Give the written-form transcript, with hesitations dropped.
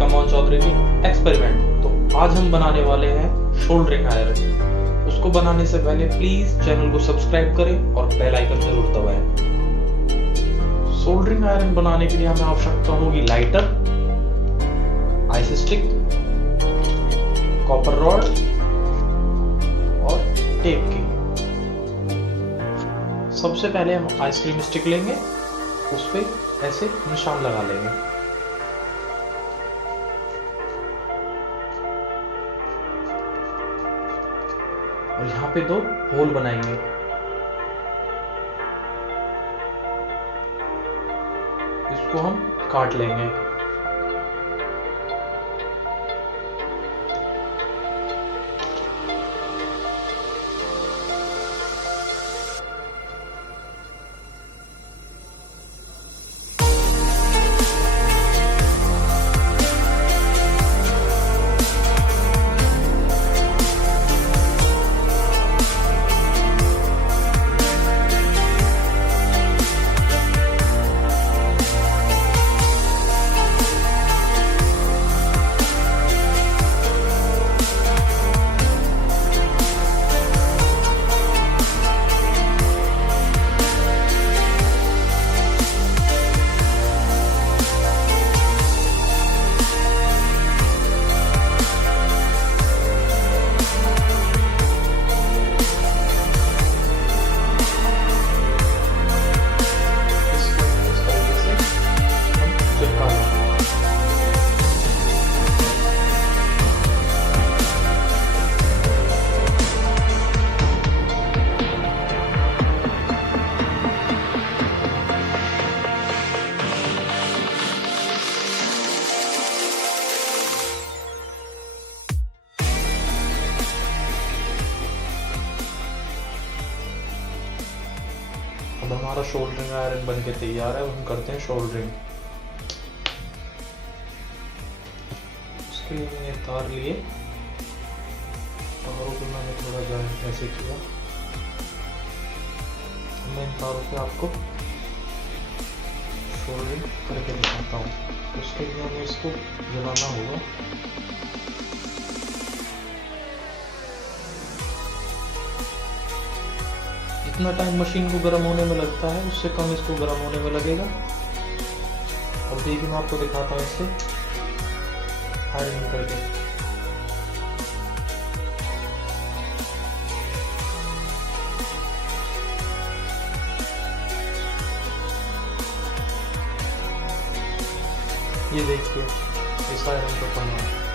रेखा मोहन चौधरी की एक्सपेरिमेंट। तो आज हम बनाने वाले हैं शोल्डरिंग आयरन। उसको बनाने से पहले प्लीज चैनल को सब्सक्राइब करें और बेल आइकन जरूर दबाएं। सोल्डरिंग आयरन बनाने के लिए हमें आवश्यकता होगी lighter, ice stick, copper rod और टेप की। सबसे पहले हम आइसक्रीम स्टिक लेंगे, उस पे ऐसे निशान लगा लेंगे। और यहाँ पे 2 होल बनाएंगे। इसको हम काट लेंगे। अब हमारा शोल्डरिंग आयरन बनके तैयार है। अब हम करते हैं शोल्डरिंग। उसके लिए मैंने तार लिए, तारों को मैंने थोड़ा जॉइंट ऐसे किया। मैं इन तारों पे आपको शोल्डरिंग करके दिखाता हूँ। उसके लिए हमें इसको जलाना होगा। जितना टाइम मशीन को गर्म होने में लगता है उससे कम इसको गर्म होने में लगेगा। अब देखिए मैं आपको दिखाता हूँ इससे आयरन करके। ये देखिए इस आयरन का कमाल।